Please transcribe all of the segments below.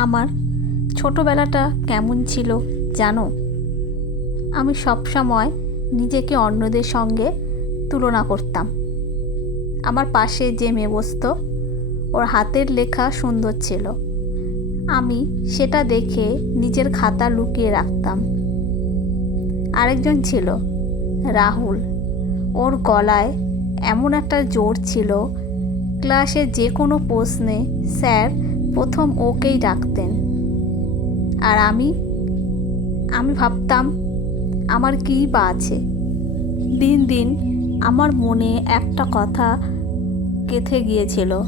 আমার ছোটোবেলাটা কেমন ছিল জানো? আমি সবসময় নিজেকে অন্যদের সঙ্গে তুলনা করতাম। আমার পাশে যে মেয়ে বসতো, ওর হাতের লেখা সুন্দর ছিল। আমি সেটা দেখে নিজের খাতা লুকিয়ে রাখতাম। আরেকজন ছিল, রাহুল। ওর গলায় এমন একটা জোর ছিল, ক্লাসে যে কোনো প্রশ্নে, স্যার প্রথম ওকেই ডাকতেন। আর আমি আমি ভাবতাম, আমার কী বা আছে? দিন দিন আমার মনে একটা কথা গেঁথে গিয়েছিল।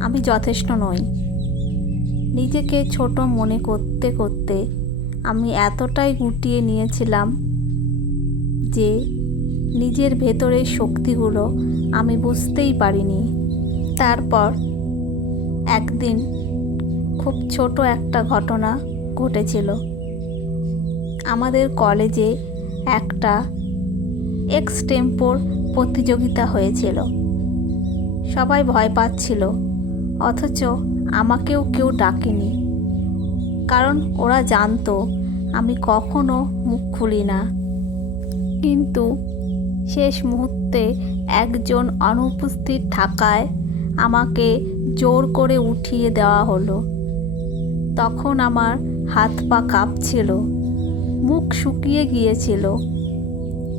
আমি যথেষ্ট নই। নিজেকে ছোট মনে করতে করতে আমি এতটাই গুটিয়ে নিয়েছিলাম যে নিজের ভেতরের শক্তিগুলো আমি বুঝতেই পারিনি। তারপর একদিন খুব ছোট একটা ঘটনা ঘটেছিল। আমাদের কলেজে একটা এক্সটেম্পোর প্রতিযোগিতা হয়েছিল। সবাই ভয় পাচ্ছিল, অথচ আমাকেও কেউ ডাকেনি। কারণ ওরা জানতো আমি কখনো মুখ খুলি না। কিন্তু শেষ মুহূর্তে একজন অনুপস্থিত থাকায় আমাকে জোর করে উঠিয়ে দেওয়া হলো। তখন আমার হাত পা কাঁপছিল, মুখ শুকিয়ে গিয়েছিল।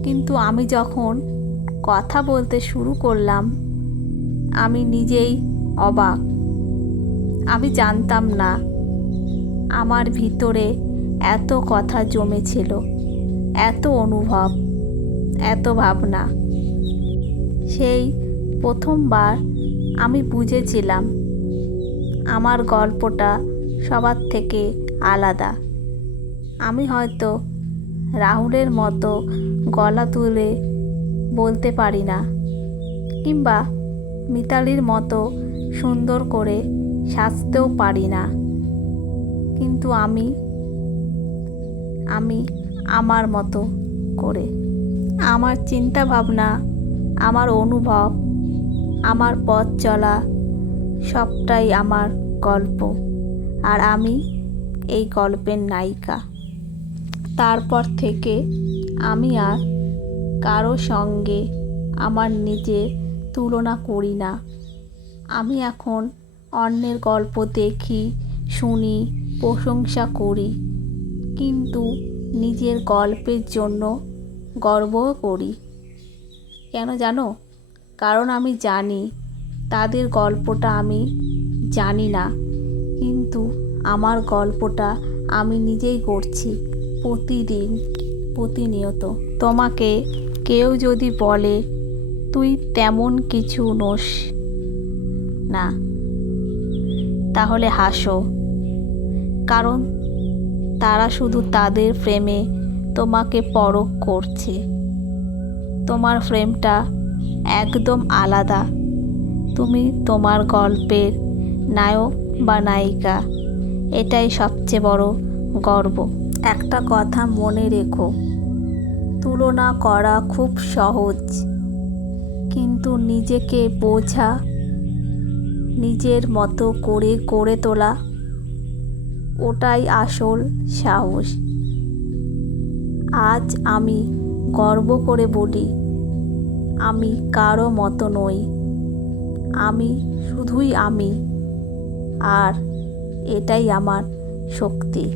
কিন্তু আমি যখন কথা বলতে শুরু করলাম, আমি নিজেই অবাক। আমি জানতাম না, আমার ভিতরে এত কথা জমেছিল, এত অনুভব, এত ভাবনা। সেই প্রথমবার আমি বুঝেছিলাম। আমার গল্পটা সবার থেকে আলাদা। আমি হয়তো রাহুলের মতো গলা তুলে বলতে পারি না, কিংবা মিতালির মতো সুন্দর করে সাজতেও পারি না। কিন্তু আমি আমি আমার মতো করে। আমার চিন্তা ভাবনা আমার অনুভব আমার পথ চলা সবটাই আমার গল্প। আর আমি এই গল্পের নায়িকা। তারপর থেকে আমি আর কারও সঙ্গে আমার নিজের তুলনা করি না। আমি এখন অন্যের গল্প দেখি, শুনি, প্রশংসা করি, কিন্তু নিজের গল্পের জন্য গর্বও করি। কেন জানো? কারণ আমি জানি, তাদের গল্পটা আমি জানি না। কিন্তু আমার গল্পটা আমি নিজেই করছি প্রতিদিন, প্রতিনিয়ত। তোমাকে কেউ যদি বলে, তুই তেমন কিছু নোস না, তাহলে হাসো। কারণ তারা শুধু তাদের ফ্রেমে তোমাকে পরখ করছে। তোমার ফ্রেমটা একদম আলাদা। তুমি তোমার গল্পের নায়ক বা নায়িকা, এটাই সবচেয়ে বড় গর্ব। একটা কথা মনে রেখো, তুলনা করা খুব সহজ, কিন্তু নিজেকে বোঝা, নিজের মতো করে করে তোলা, ওটাই আসল সাহস। আজ আমি গর্ব করে বলি আমি কারও মতো নই। আমি শুধুই আমি আর এটাই আমার শক্তি।